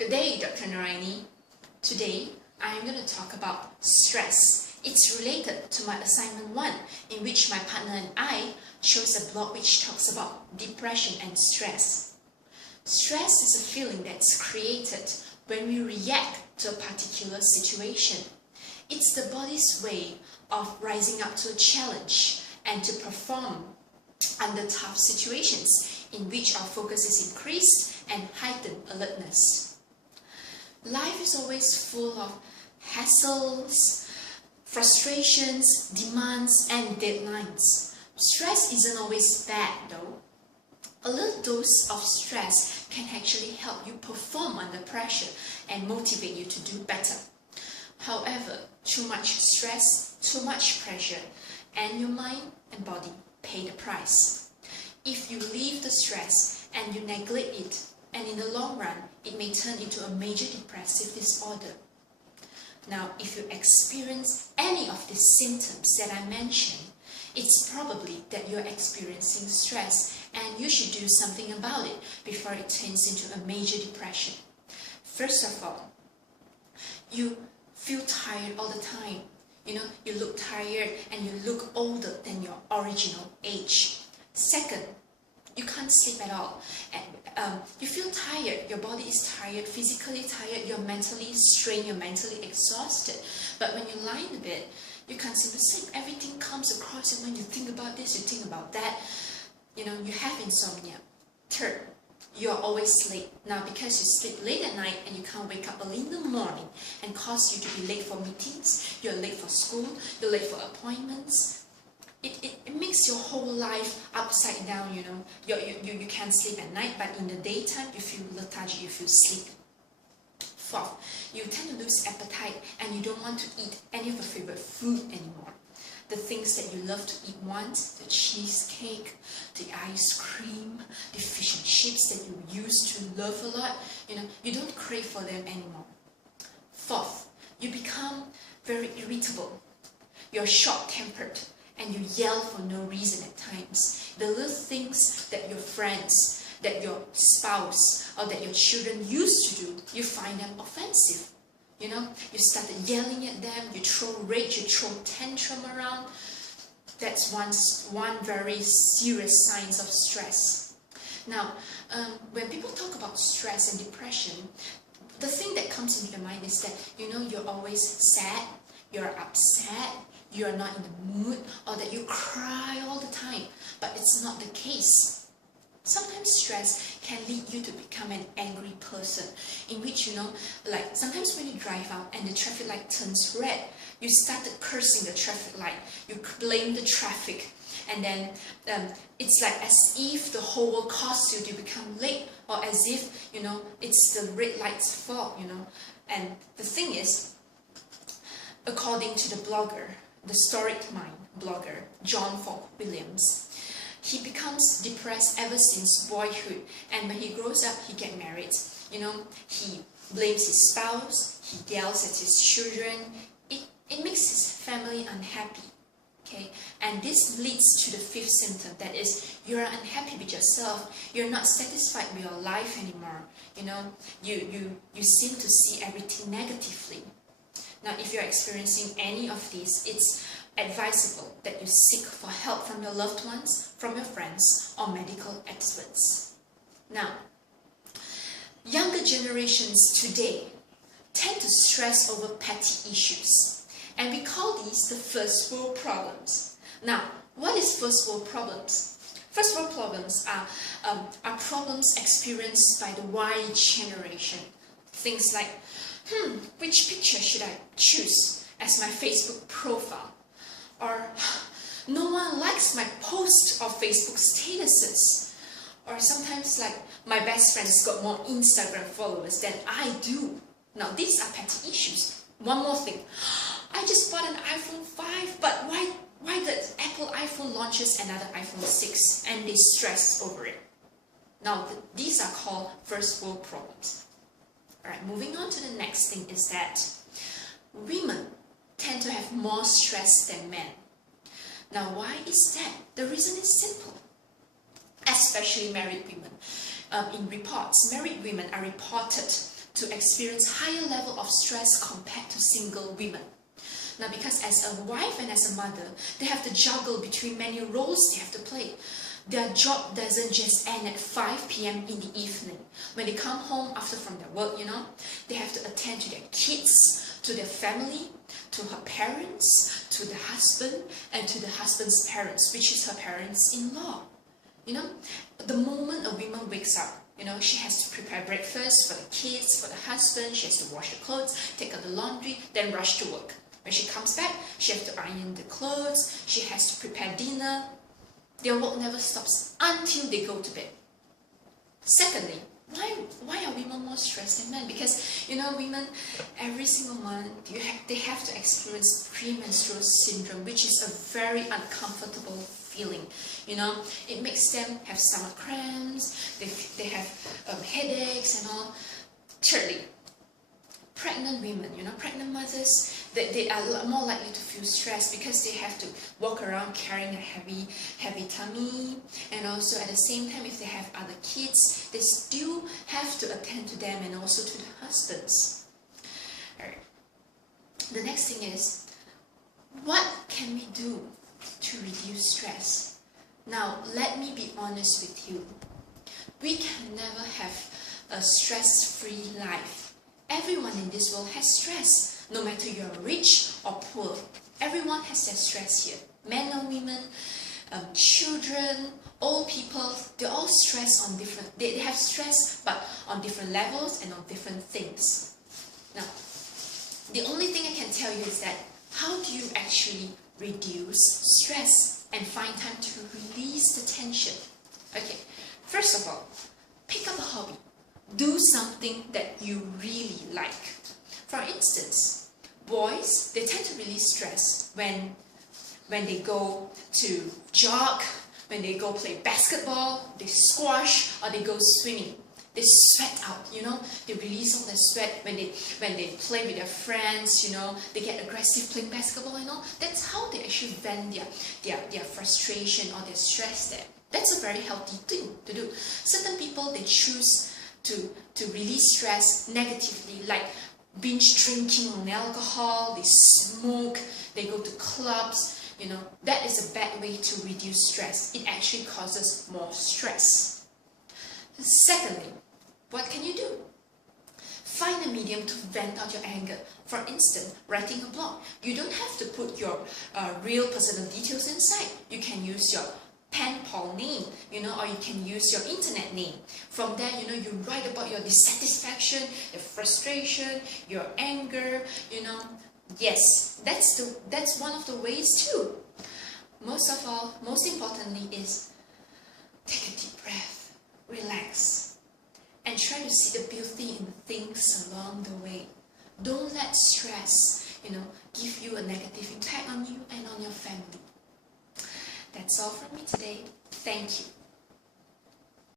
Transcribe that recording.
Good day, Dr. Naraini. Today, I am going to talk about stress. It's related to my assignment 1, in which my partner and I chose a blog which talks about depression and stress. Stress is a feeling that's created when we react to a particular situation. It's the body's way of rising up to a challenge and to perform under tough situations in which our focus is increased and heightened alertness. Life is always full of hassles, frustrations, demands, and deadlines. Stress isn't always bad though. A little dose of stress can actually help you perform under pressure and motivate you to do better. However, too much stress, too much pressure, and your mind and body pay the price. If you leave the stress and you neglect it, and in the long run, it may turn into a major depressive disorder. Now, if you experience any of the symptoms that I mentioned, it's probably that you're experiencing stress and you should do something about it before it turns into a major depression. First of all, you feel tired all the time. You look tired and you look older than your original age. Second, you can't sleep at all. And you feel tired, your body is tired, physically tired, you're mentally strained, you're mentally exhausted. But when you lie in the bed, you can't seem to sleep. Everything comes across, and when you think about this, you think about that. You have insomnia. Third, you're always late. Now, because you sleep late at night and you can't wake up early in the morning and cause you to be late for meetings, you're late for school, you're late for appointments. It makes your whole life upside down, You can't sleep at night, but in the daytime, you feel lethargic, you feel sleepy. Fourth, you tend to lose appetite and you don't want to eat any of your favorite food anymore. The things that you love to eat once, the cheesecake, the ice cream, the fish and chips that you used to love a lot, you don't crave for them anymore. Fourth, you become very irritable. You're short-tempered and you yell for no reason at times. The little things that your friends, that your spouse, or that your children used to do, you find them offensive. You started yelling at them, you throw rage, you throw tantrum around. That's one very serious sign of stress. Now, when people talk about stress and depression, the thing that comes into the mind is that, you're always sad, you're upset, you're not in the mood, or that you cry all the time. But it's not the case. Sometimes stress can lead you to become an angry person, in which, like sometimes when you drive out and the traffic light turns red, you started cursing the traffic light, you blame the traffic, and then it's like as if the whole world caused you to become late, or as if, it's the red light's fault, And the thing is, according to the blogger, the Storied Mind blogger, John Falk Williams, he becomes depressed ever since boyhood, and when he grows up, he gets married. He blames his spouse, he yells at his children. It makes his family unhappy. Okay, and this leads to the fifth symptom, that is, you're unhappy with yourself. You're not satisfied with your life anymore. You seem to see everything negatively. Now, if you're experiencing any of these, it's advisable that you seek for help from your loved ones, from your friends, or medical experts. Now, younger generations today tend to stress over petty issues, and we call these the first world problems. Now, what is first world problems? First world problems are problems experienced by the Y generation. Things like, which picture should I choose as my Facebook profile? Or, no one likes my post or Facebook statuses. Or sometimes like, my best friend's got more Instagram followers than I do. Now, these are petty issues. One more thing. I just bought an iPhone 5, but why did Apple iPhone launches another iPhone 6 and they stress over it? Now, these are called first world problems. Alright, moving on to the next thing is that women tend to have more stress than men. Now, why is that? The reason is simple. Especially married women. In reports, married women are reported to experience higher level of stress compared to single women. Now, because as a wife and as a mother, they have to juggle between many roles they have to play. Their job doesn't just end at 5 p.m. in the evening. When they come home after from their work, they have to attend to their kids, to their family, to her parents, to the husband, and to the husband's parents, which is her parents-in-law. The moment a woman wakes up, she has to prepare breakfast for the kids, for the husband, she has to wash the clothes, take out the laundry, then rush to work. When she comes back, she has to iron the clothes, she has to prepare dinner. Their work never stops until they go to bed. Secondly, why are women more stressed than men? Because, women, every single month, they have to experience premenstrual syndrome, which is a very uncomfortable feeling. It makes them have stomach cramps, they have headaches and all. Thirdly, pregnant women, pregnant mothers, they are more likely to feel stressed because they have to walk around carrying a heavy tummy, and also at the same time, if they have other kids, they still have to attend to them and also to the husbands. Alright. The next thing is, what can we do to reduce stress? Now, let me be honest with you. We can never have a stress-free life. Everyone in this world has stress, no matter you're rich or poor. Everyone has their stress here. Men or women, children, old people, they all stress on different, they have stress, but on different levels and on different things. Now, the only thing I can tell you is that, how do you actually reduce stress and find time to release the tension? Okay, first of all, pick up a hobby. Do something that you really like. For instance, boys, they tend to release stress when they go to jog, when they go play basketball, they squash, or they go swimming. They sweat out, they release all their sweat when they play with their friends, they get aggressive playing basketball and all. That's how they actually vent their frustration or their stress there. That's a very healthy thing to do. Certain people, they choose to release stress negatively, like binge drinking on alcohol, they smoke, they go to clubs. That is a bad way to reduce stress. It actually causes more stress. Secondly, what can you do? Find a medium to vent out your anger. For instance, writing a blog. You don't have to put your real personal details inside. You can use your pen pal name, or you can use your internet name. From there, you write about your dissatisfaction, your frustration, your anger, Yes, that's one of the ways too. Most importantly is take a deep breath, relax, and try to see the beauty in things along the way. Don't let stress, give you a negative impact on you and on your family. That's all from me today. Thank you.